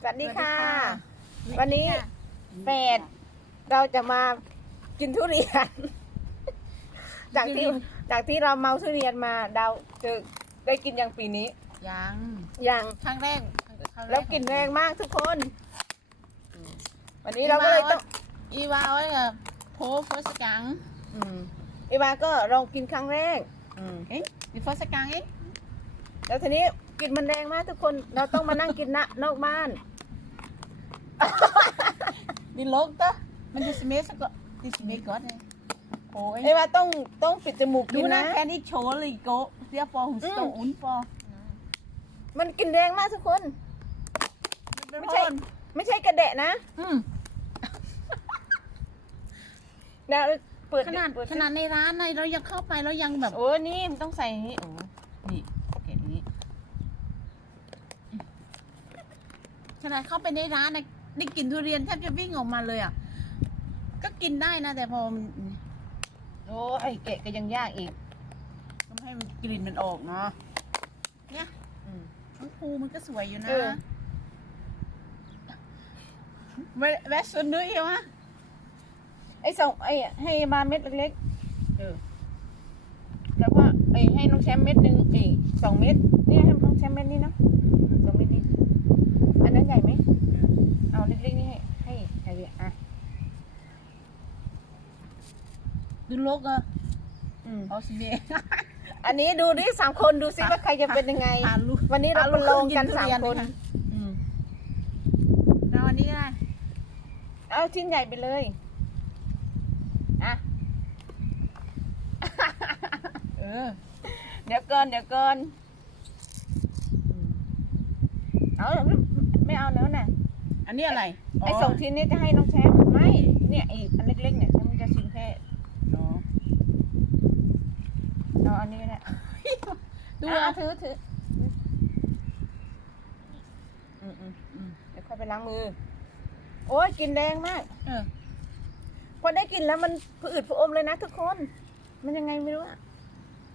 สวัสดีค่ะสวัวันสดีนี้ค่ะแปดเราจะมากินทุเรียน จากที่จากที่เราเมาทุเรียนมาดาวเจอได้กินอย่างปีนี้ยังอย่างครั้งแรกครั้งแล้วกลินแรงมากทุกคน วันนี้เราก็เลยต้องอีวาวเนี่ยโพเฟอร์สกังอืมอีวาก็ลองกินครั้งแรกอืมเอ๊ะอีเฟอร์สกังเอ๊ะแล้วทีนี้ กลินมันแรงมากทุกคนเราต้องมานั่งกินนะนอกบ้านดิโลกเตอมันจะสเมสก็ดิสเมสก่อนเลยโอ้ยเอวาต้องต้องปิดจมูกดูกินนะ นะแค่นี้โชว์เลยโกเรียบฟอหุ่นโตอุ่นฟอมันกินแรงมากทุกคน ไม่ใช่ ไม่ใช่กระเดะนะอืมเดี๋ยวเปิดขนาดเปิขนาดในร้านในเรายังเข้าไปเรายังแบบ โอ้นี่มันต้องใส่อย่างนี้โอ้นี่เกตนี้ ขนาดเข้าไปในร้านนะได้กลินทุเรียนแทบจะวิ่งออกมาเลยอะ ก็กินได้นะ แต่พอมันโอ้ไอเกะก็ยังยากอีกต้องให้มันกลิ่นมันออกเนาะเนี่ยอืมน้องภูมันก็สวยอยู่นะเออ แวะแวะสวนด้วยใช่ไหมไอสองไอให้มาเม็ดเล็กเออๆแล้วก็ไอให้น้องแชมป์เม็ดหนึ่งอีกสองเม็ดนี่ให้น้องแชมป์เม็ดนี้เนาะสองเม็ดนี้อันนั้นใหญ่ไหมเอาเล็กๆนี่ให้ให้ใครดีอะ ดูโลกอะอืมเอาสิเมอันนี้ดูดิสามคนดูซิว่าใครจะเป็นยังไง พาลูกวันนี้เราประลองกันพสามลูคนกิทุเรียอืมแล้ววันนี้ได้เอาชิ้นใหญ่ไปเลยอะ เออ เดี๋ยวเกินเดี๋ยวเกินเอาไม่ไม่เอาแล้วน่ะอันนี้อะไรไอ้สองชิ้นนี้จะให้น้องแชมป์ไม่เนี่ยอีกอันเล็กๆเนี่ยฉันจะชิมแค่ อ๋อ เอาอันนี้ก็ได้ดูอะอะถือถืออืมอืมอืมเดี๋ยวค่อยไปล้างมือ โอ้ยกลินแรงมากเออ พอได้กลินแล้วมันผะอืดผะอมเลยนะทุกคน มันยังไงไม่รู้อะ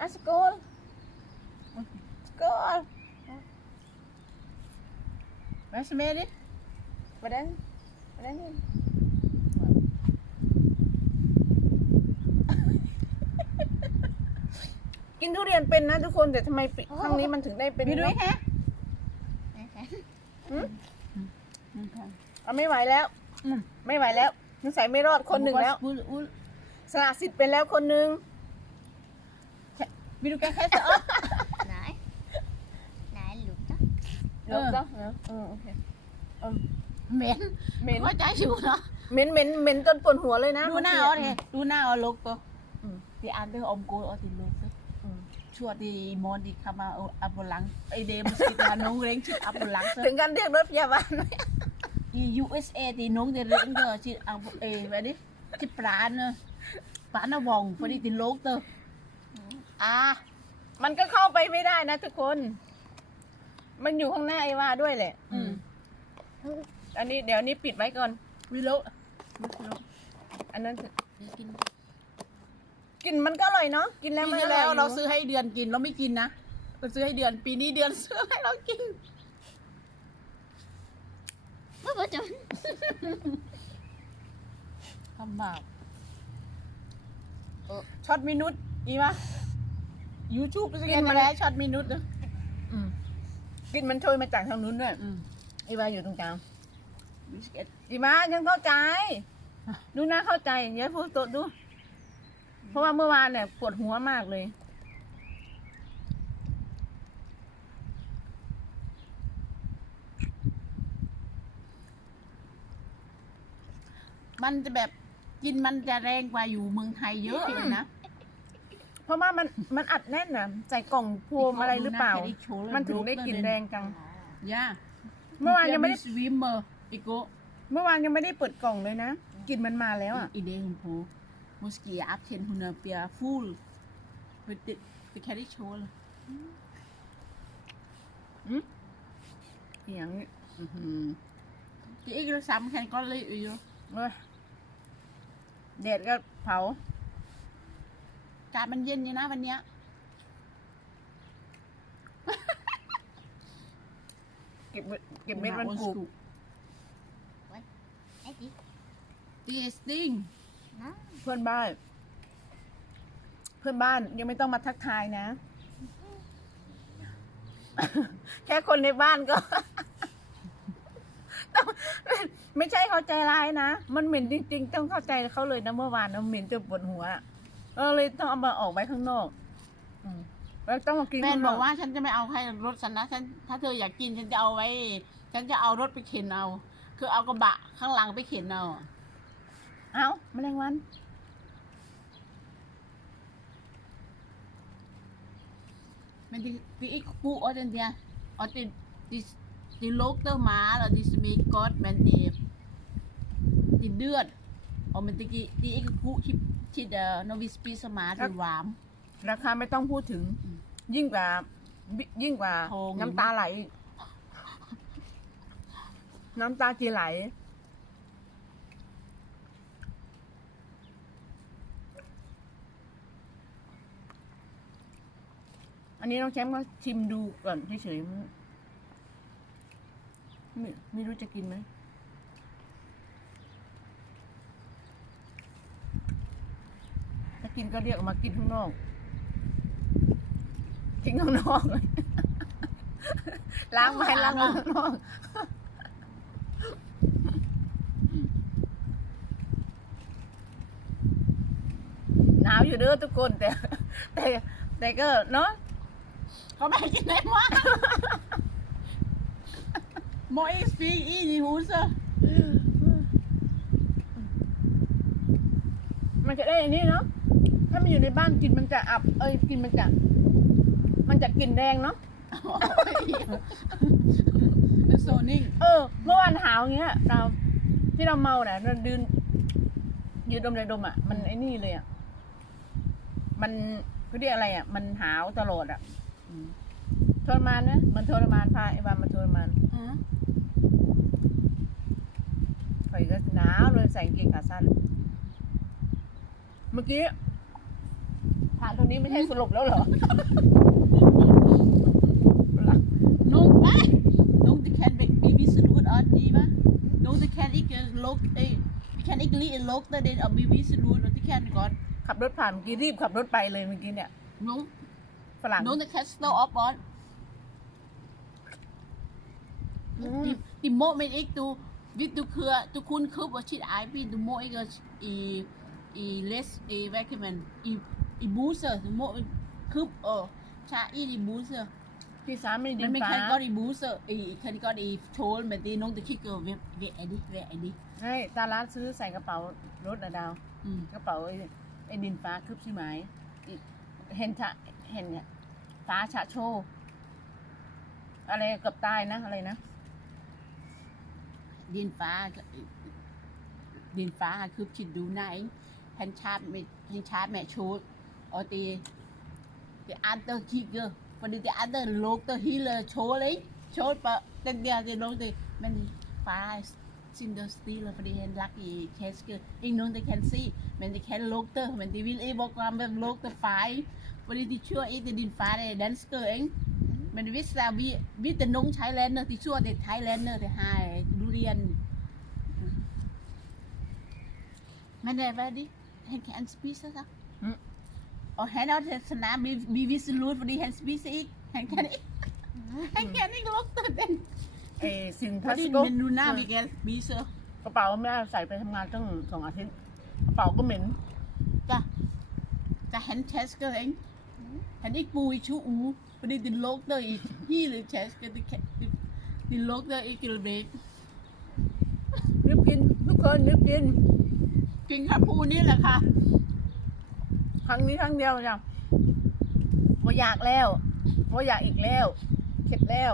อะสโกลสโกลแวะสเมดิ มาดันมาดันนี่ กินทุเรียนเป็นนะทุกคนแต่ทำไมปีครั้งนี้มันถึงได้เป็นมีด้ไหวมยแฮะหืมอืมค่ะเอาไม่ไหวแล้วอืม ไม่ไหวแล้วนิสัยไม่รอดคนหนึ่งแล้วอุ้ยอุ้ยสละสิทธิ์ไปแล้วคนหนึ่งมีดูแกแค่จะอ๊ะ Nãy Nãy lục đó ลบแล้วเออเออโอเคเหม็นเหม็นเข้าใจอยู่เนาะเหม็นเหม็นเหม็นจนปวดหัวเลยนะดูหน้าบเอางทีเถอะอะ ดูหน้าเอาลกตัวอืมดีอันเดอร์อมโกเอาติลกตัวอืมชั่วดีมอนดีคามาเอาอับลังไอเดมสิตาน้องเร่งชิดอับลังถึงการเรียกรถพยาบาลไหมอี USA ตีน้องเดเร่งเดอชิดอับเอไปดิชิดปลาเนอะปลาหน้าวองพอดีติลกตัวอะมันก็เข้าไปไม่ได้นะทุกคน มันอยู่ข้างหน้าไอ้ว่าด้วยแหละ อืมอันนี้เดี๋ยวอันนี้ปิดไว้ก่อนวิโลอันนั้นกิน กลินมันก็อร่อยเนาะกินแล้วปีมันที่อร่แล้อยวเราซื้อให้เดือนกินเราไม่กินนะเราซื้อให้เดือนปีนี้เดือนซื้อให้เรากิน Bố bố chuẩn ทำบาปเออช็อตมินุษอีมะยูทูบเป็นไงมาแล้วช็อตมินุษนะอืมกลินมันโชยมาจากทางนู้นด้วยอืมไอ้ว่าอยู่ตรงกลางบิสเก็ตดีมาฉันเข้าใจ ดูนะเข้าใจเดี๋ยวพูดโตะดู เพราะว่าเมื่อวานเนี่ยปวดหัวมากเลยมันจะแบบกินมันจะแรงกว่าอยู่เมืองไทยเยอะเลยนะ เพราะว่ามันมันอัดแน่นนะใส่กล่องพวมอะไรหรือเปล่าดูหน้าแค่นี้โชว์แล้วมันถึงได้กลิ่นแรงจังย่าเมื่อวานยังไม่ได้สวิมเมอร์อีโก้เมื่อวานยังไม่ได้เปิดกล่องเลยนะกลิ่นมันมาแล้วอะอีเดย์คุณพูมุสกี้อัพเทนฮุนเปียฟูลไปติดไปแค่ได้โช ว์เลยเสียงอือหือที่อีกแล้วซ้ำแค่ก็เลยอยู่เว้ยแดดก็เผาอากาศมันเย็นอยู่นะวันเนี้ย เก็บเม็ดเก็บเม็ดมันปลูกตีสติ้งนะ เพื่อนบ้าน เพื่อนบ้านยังไม่ต้องมาทักทายนะ แค่คนในบ้านก็ ต้องไม่ใช่เขาใจร้ายนะ มันเหม็นจริง ๆ ต้องเข้าใจเขาเลยนะเมื่อวานนะเหม็นจนปวดหัวอะเออเลยต้องเอามาออกไว้ข้างนอกอืมแล้วต้องมากินแฟนข้งบอกว่าฉันจะไม่เอาใครรถฉันนะฉันถ้าเธออยากกินฉันจะเอาไว้ ฉันจะเอารถไปเข็นเอา คือเอากระบะข้างหลังไปเข็นเอา เอ้าแมลงวัน Men det, det er ikke god og den der. Og det, det, det lugter meget, og det smager godt, men det, det er dyrt. Og men det, gi- det er ikke god til, til uh, når vi spiser meget, det er varmt. ราคาไม่ต้องพูดถึงอืมยิ่งกว่า ยิ่งกว่าทองน้ำตาไหล น้ำตาจีไหล อันนี้น้องแชมป์ก็ชิมดูก่อนเฉยๆไม่ไม่รู้จะกินไหมถ้ากินก็เรียกออกมากินข้างนอกกินข้างนอกเลยล้างไม้ล้างมือข้างนอกหนาวอยู่เด้อทุกคนแต่แต่แต่ก็เนาะ Kom her, ikke nem mig! Må ikke spise ind i huset? มันจะได้อันนี้เนาะ ถ้ามันอยู่ในบ้านกินมันจะอับ เอ้ยกินมันจะ มันจะกลิ่นแดงเนาะ Det er så ning. เออ เมื่อวานหาวอย่างเงี้ย เรา ที่เราเมาเนี่ยเราดืนยืนดมเลยดมอะ มันไอ้นี่เลยอะ มันเขาเรียกอะไรอะ มันหาวตลอดอะอืม ทรมานนะมันทรมานพาไอ้บานมาทรมาน Ja. ข่อยก็หนาวเลยใส่กางเกงขาสั้น เมื่อกี้ผ่านตรงนี้ไม่ใช่สลบแล้วเหรอ Nogen, nej! Nogen, det kan be- bevise ud og de, hva'? Nogen, det kan ikke lugte, øh, de kan ikke lide lugte det og bevise ud, og det kan de godt. ขับรถผ่านเมื่อกี้รีบขับรถไปเลยเมื่อกี้เนี่ย Nogen, ฝรั่ง nogen, der kan stå op og อืม de, de må men ikke, du, hvis du kører, du kun køber sit egen bil, du må ikke i, i læs, i, hvad kan man, i, i busser, du må ikke købe og tage ind i busser. ที่สามไม่ดิ Men น man ฟ้า kan godt i busser, i, kan godt i tål, men det er nogen, der kigger, hvem, hvad er det, hvad er det? ใช่ตาร้านซื้อใส่กระเป๋ารถนะดาว Mm. กระเป๋าไอ้ไอ้ดินฟ้าคืบใช่ไหมอีก เห็นชะเห็นเนี่ยตาชะโชอะไรเกือบตายนะ อะไรนะ ดินฟ้า ดินฟ้าคือชิดดูไหนเผ่นชาติไม่แผ่นชาติแม่ชูโอตีตีอันเตอร์คิกเกอร์พอดีตีอันเตอร์โลกเตอร์ฮิเลอร์โชว์เลยโชว์ปะเต็มเดียวตีโลกตีมันฟ้าซินเดอร์สตีลยพอดีเห็นลักอีเคสเกอร์อีกนู้นตีแคนซี่มันตีแคนโลกเตอร์มันตีวิลเอบอกความแบบโลกเตอร์ไฟ lugter far, ikke? Fordi de tror ikke, at din far er dansker, ikke? Men hvis der er vi, hvis der er nogen thailander, de tror, det er thailander, der har øh, durian. Men øh, hvad er det? Han kan spise sig. Mm. Og han er også sådan nær, vi, vi viser lut, fordi han spiser ikke. Han kan ikke, han kan ikke lugte den. ไอ้สินพลาส Fordi ติก men nu når vi kan spise. กระเป๋าแม่ใส่ไปทำงานตั้งสองอาทิตย์กระเป๋าก็เหม็น Der, der han tasker, ikke? Han ikke bo i to uger, fordi det lugter i hele tasken. Det, kan, det, det lugter ikke væk. นึกกินทุกคนนึกกิน กินข้าวพูนี่แหละค่ะ ครั้งนี้ครั้งเดียวจ้ะว่าอยากแล้วว่าอยากอีกแล้วเข็ดแล้ว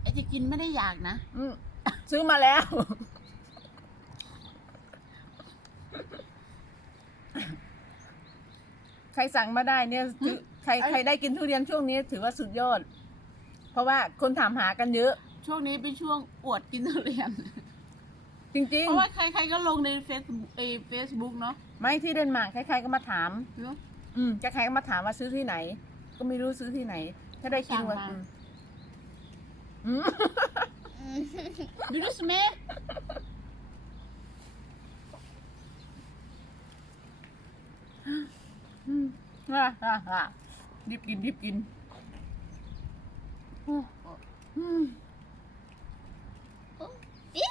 ไอ้จะกินไม่ได้อยากนะ อืมซื้อมาแล้ว ใครสั่งมาได้เนี่ยถือใครใครได้กินทุเรียนช่วงนี้ถือว่าสุดยอด เพราะว่าคนถามหากันเยอะ ช่วงนี้เป็นช่วงอวดกินทุเรียน จริงๆเพราะว่าใครๆก็ลงในเฟซเฟซบุ๊กเนาะไม่ที่เดนมาร์กใครๆก็มาถาม เนอะ อืมจะใครก็มาถามว่าซื้อที่ไหน ก็ไม่รู้ซื้อที่ไหน ถ้าได้กินวันสั่มดูดูสิเมธ du smage? อะอะอะรีบกินรีบกินอืมอี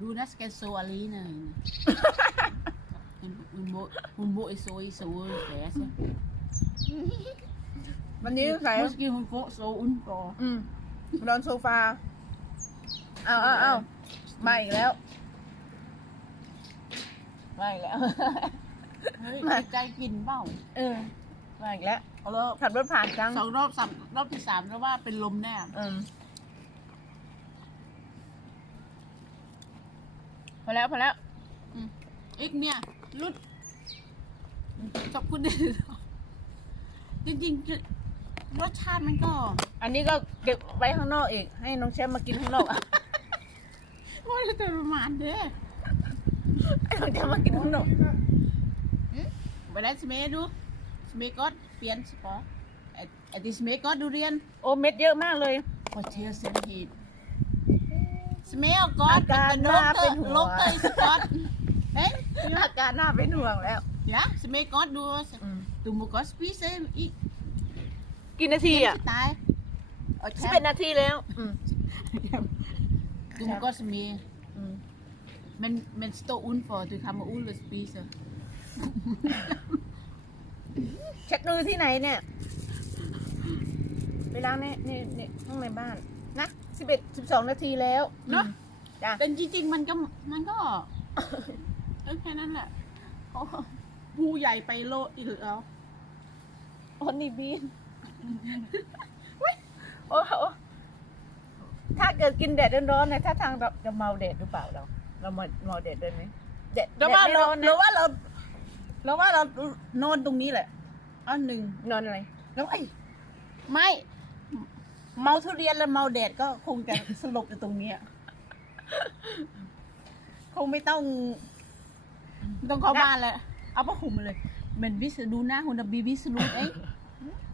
ดูนะสเกตโซอาลีหน่อยมันมันโมมันโมไอโซไอโซแฝงวันนี้ใส่เมื่อกี้มันโฟโซอุ่นปออืมนอนโซฟา เอาเอาเอามาอีกแล้ว มาอีกแล้ว เฮ้ยใจกินเปล่าเออมาอีกแล้วเอาแล้วขับรถผ่านจังสองรอบสามรอบที่สามแล้วว่าเป็นลมแน่อืมพอแล้วพอแล้วอีกเนี่ยรุดขอบคุณเด็ดจริงๆคือรสชาติมันก็ อันนี้ก็เก็บไว้ข้างนอกอีก ให้น้องแชมป์มากินข้างนอก ว่าจะประมาณเด้ อให้น้องแชมป์มากินข้างนอกไปได้สเมย์ดูสเมย์ก็เปลี่ยนสปอร์ไอ้ไอ้ที่สเมย์ก็ดูเรียนโอ้เม็ดเยอะมากเลยพอเชียร์เซนทีสเมย์ก็อาการนน่าเป็นห่วงลบเตยสปอร์ตเฮ้ยอาการน่าเป็นห่วงแล้ว Ja, ze mee kort doen. อืม Toen moet ik ook spiezen. Ik กี่นาทีอะ ken het สิบเอ็ดนาทีแล้วอืม Toen moet ik ook mee. อืม Men, men stond on voor. Toen gaan we oele spiezen. เช็ดมือที่ไหนเนี่ยไปล้างในในในห้องในบ้าน นะสิบเอ็ดสิบสองนาทีแล้ว เนอะจ้ะ แต่จริงๆ มันก็มันก็ เออแค่นั้นแหละเขาผู้ใหญ่ไปโลดอีกแล้วโอ้นี่บีนโอ้โหถ้าเกิดกินแดดร้อนๆเนี่ยถ้าทางเราจะเมาแดดหรือเปล่าเรา เราเมาเมาแดดด้วยไหมแดดแล้วว่าแดดไม่เราร้อนเรานะว่าเราเราว่าเรานอนตรงนี้แหละอันหนึ่งนอนอะไร แล้วไอ้ไม่ เมาทุเรียนแล้วเมาแดดก็คงจะสลบอยู่ตรงเนี้ยคงไม่ต้องไม่ต้องเข้าบ้านแล้วเอาผ้าห่มมาเลยเหมือนวิสดูหน้าหุ่นบีวิสรูดเอ้ย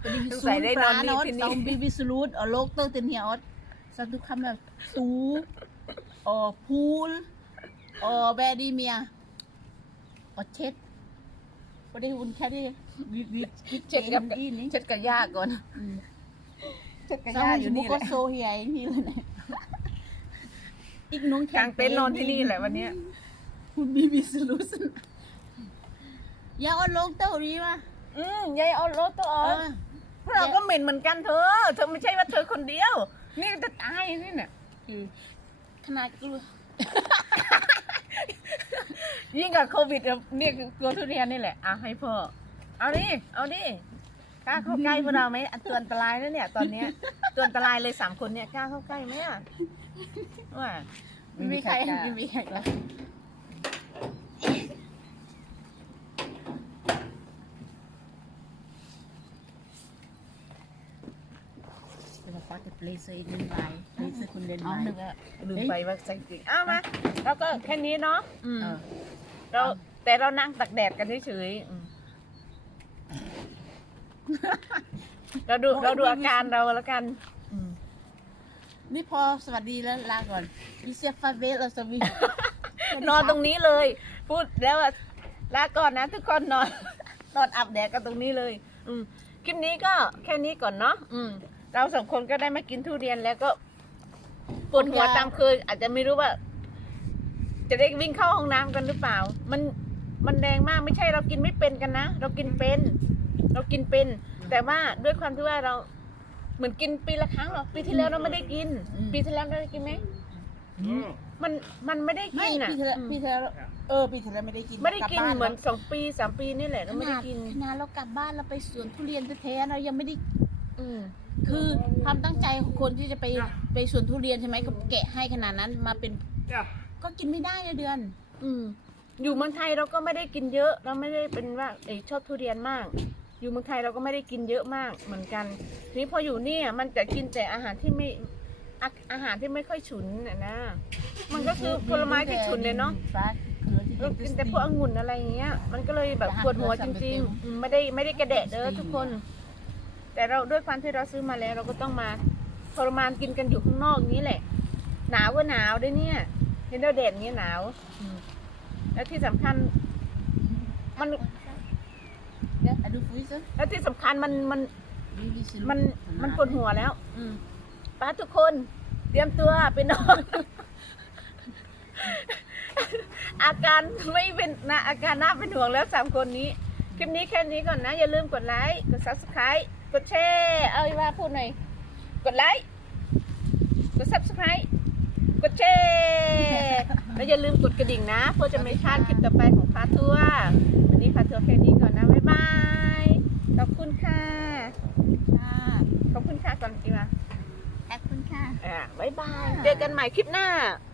เป็นวิสใส่รูดได้ปนอลานนี่เนาะที่สอนี่งบีวิสรูดเออโลกเตอร์เตนเฮียออสสักทุกคำแบบตูเออพูล เออแบดีเมียเออเช็ดประเดี๋ยวอุ่นแค่นี้วิวิวิเช็ดกับอีนี่เช็ดกับย่าก่อนอืมเช็ดกับ Sao ย่า mà อยู่ bố นี่แห có ละ xô hi ấy như thế này Ít nón กางเต็นท์นอนที่นี่แหละวันเนี้ย Hun BB solution Dạ con lôn tao đi mà อืมยายเอารถตัวออก Ờ พวกเราก็เหม็นเหมือนกันเธอ เธอไม่ใช่ว่าเธอคนเดียว นี่จะตายนี่เนี่ย ừ. Khả năng cứ ยิ่งกับโควิดอะเนี่ยคือกลัวทุเรียนนี่แหละอะให้พ่อเอาดิเอาดิกล้าเข้าใกล้พวกเราไหมอะตัวอันตรายแล้วเนี่ย ตอนเนี้ยตัวอันตรายเลยสามคนเนี่ยกล้าเข้าใกล้ไหมอะว่าไม่มีใครไม่มีใครกล้า Bây giờ có cái blazer in bên ngoài Blazer con lên อ๋อ ngoài นึ กอะลืมไปว่าใส่จริงอ้าวมาแล้วก็แค่นี้เนาะอืม Ờ เราแต่เรานั่งตักแดดกันเฉยๆอืมเราดูเราดูอาการเราแล้วกันอืมนี่พอสวัสดีแล้วลาก่อนดิเซียฟาเวลเราสวีนอนตรงนี้เลย พูดแล้วอะลาก่อนนะทุกคนนอน นอนอาบแดดกันตรงนี้เลย อืมคลิปนี้ก็แค่นี้ก่อนเนาะอืม เราสองคนก็ได้มากินทุเรียนแล้วก็ ปวดหัวตามเคย อาจจะไม่รู้ว่า จะได้วิ่งเข้าห้องน้ำกันหรือเปล่า มันมันแดงมากไม่ใช่เรากินไม่เป็นกันนะ เรากินเป็น เรากินเป็น แต่ว่าด้วยความที่ว่าเราเหมือนกินปีละครั้งหรอปีที่แล้วเราไม่ได้กินอืมปีที่แล้วเราได้กินไหมมันมันไม่ได้ไม่กินอะปีที่แล้วอืมปีที่แล้วเออปีที่แล้วไม่ได้กินไม่ได้กินลับบ้าเหมือนแล้วสองปีสามปีนี่แหละขเราไม่ได้นาดกินขนาดเรากลับบ้านเราไปสวนทุเรียนแท้ๆเรายังไม่ได้ อืม คือความตั้งใจของคนที่จะไปไปสวนทุเรียนใช่ไหมก็แกะให้ขนาดนั้นมาเป็นก็กินไม่ได้นะเดือน อืม อยู่เมืองไทยเราก็ไม่ได้กินเยอะ เราไม่ได้เป็นว่าเอยชอบทุเรียนมาก อยู่เมืองไทยเราก็ไม่ได้กินเยอะมากเหมือนกันทีนี้พออยู่เนี่ยมันจะกินแต่อาหารที่ไม่อาอาหารที่ไม่ค่อยฉุนน่ะนะ มันก็คือผลไม้ที่ฉุนเลยเนาะฟ้าเกลือที่เรากินแต่พวกองุ่นอะไรอย่างเงี้ย มันก็เลยแบบปวดหัวจริงๆอืมไม่ได้ไม่ได้กระเดะเด้อทุกคน แต่เราด้วยความที่เราซื้อมาแล้ว เราก็ต้องมาทรมานกินกันอยู่ข้างนอกนี้แหละ หนาวก็หนาวด้วยเนี่ย เห็นเราแดดอย่างเงี้ยหนาวอืมและที่สำคัญ มันอะดูฟุ้ยซะและที่สำคัญมันมันมีมีสิมันมันปวดหัวแล้ว อืมป้าทุกคน เตรียมตัวไปนอนอาการไม่เป็นนะอาการน่าเป็นห่วงแล้วสามคนนี้ คลิปนี้แค่นี้ก่อนนะ อย่าลืมกดไลค์กด subscribe กดแชร์เอาอีกว่าพูดหน่อย กดไลค์ กด subscribe กดแชร์แล้วอย่าลืมกดกระดิ่งนะ เพื่อจะไม่พลาดคลิปต่อไปของพาทัวร์วันนี้พาทัวร์แค่นี้ก่อนนะ บ๊ายบาย ขอบคุณค่ะค่ะขอบคุณค่ะก่อนดีกว่าขอบคุณค่ะอ่าบ๊ายบาย เจอกันใหม่คลิปหน้าบ